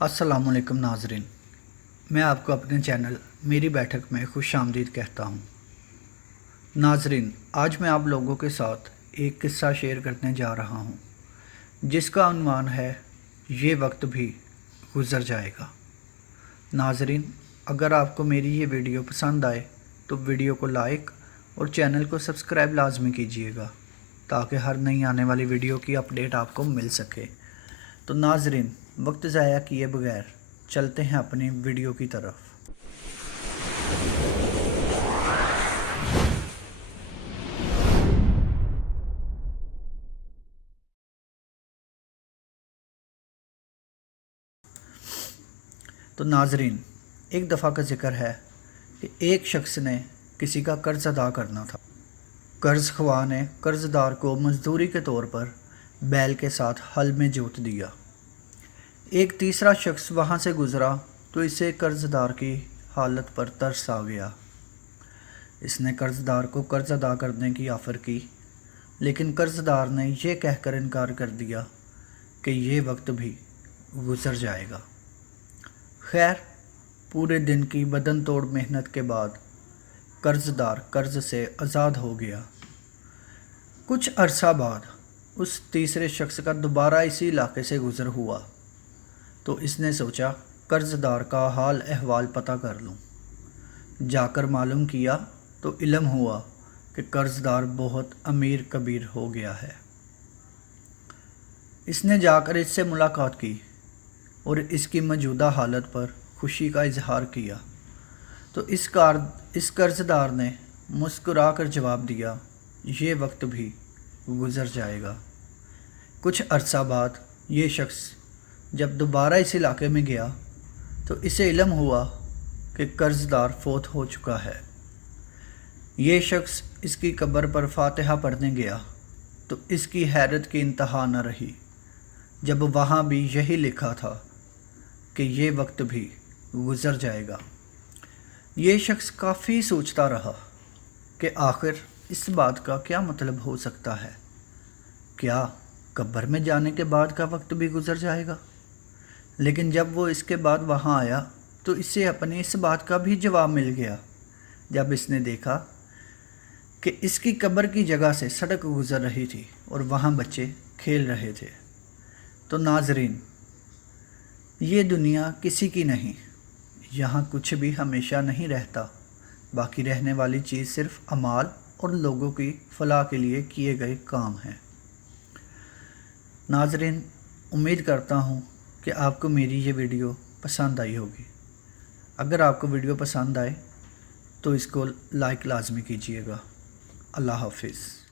अस्सलाम वालेकुम नाजरीन, मैं आपको अपने चैनल मेरी बैठक में खुश आमदीद कहता हूँ। नाजरीन, आज मैं आप लोगों के साथ एक किस्सा शेयर करने जा रहा हूँ जिसका उन्वान है ये वक्त भी गुज़र जाएगा। नाजरीन, अगर आपको मेरी ये वीडियो पसंद आए तो वीडियो को लाइक और चैनल को सब्सक्राइब लाजमी कीजिएगा ताकि हर नई आने वाली वीडियो की अपडेट आपको मिल सके। तो नाजरीन, वक्त ज़ाया किए बगैर चलते हैं अपनी वीडियो की तरफ। तो नाजरीन, एक दफ़ा का ज़िक्र है कि एक शख्स ने किसी का कर्ज़ अदा करना था। कर्ज़ ख्वाह ने कर्ज़दार को मजदूरी के तौर पर बैल के साथ हल में जोत दिया। एक तीसरा शख्स वहाँ से गुज़रा तो इसे कर्ज़दार की हालत पर तरस आ गया। इसने कर्ज़दार को कर्ज़ अदा करने की ऑफ़र की, लेकिन कर्ज़दार ने यह कहकर इनकार कर दिया कि ये वक्त भी गुज़र जाएगा। खैर, पूरे दिन की बदन तोड़ मेहनत के बाद कर्ज़दार कर्ज़ से आज़ाद हो गया। कुछ अरसा बाद उस तीसरे शख्स का दोबारा इसी इलाके से गुज़र हुआ तो इसने सोचा कर्ज़दार का हाल अहवाल पता कर लूँ। जाकर मालूम किया तो इल्म हुआ कि कर्ज़दार बहुत अमीर कबीर हो गया है। इसने जाकर इससे मुलाकात की और इसकी मौजूदा हालत पर खुशी का इजहार किया तो इस कर्ज़दार ने मुस्कुरा कर जवाब दिया, ये वक्त भी गुज़र जाएगा। कुछ अरसा बाद ये शख्स जब दोबारा इस इलाके में गया तो इसे इल्म हुआ कि कर्ज़दार फौत हो चुका है। ये शख्स इसकी कब्र पर फातिहा पढ़ने गया तो इसकी हैरत की इंतहा न रही जब वहाँ भी यही लिखा था कि ये वक्त भी गुज़र जाएगा। ये शख्स काफ़ी सोचता रहा कि आखिर इस बात का क्या मतलब हो सकता है। क्या कब्र में जाने के बाद का वक्त भी गुज़र जाएगा? लेकिन जब वो इसके बाद वहाँ आया तो इसे अपनी इस बात का भी जवाब मिल गया जब इसने देखा कि इसकी कब्र की जगह से सड़क गुज़र रही थी और वहाँ बच्चे खेल रहे थे। तो नाजरीन, ये दुनिया किसी की नहीं, यहाँ कुछ भी हमेशा नहीं रहता। बाकी रहने वाली चीज़ सिर्फ अमाल और लोगों की फलाह के लिए किए गए काम हैं। नाजरीन, उम्मीद करता हूँ कि आपको मेरी ये वीडियो पसंद आई होगी। अगर आपको वीडियो पसंद आए तो इसको लाइक लाजमी कीजिएगा। अल्लाह हाफिज़।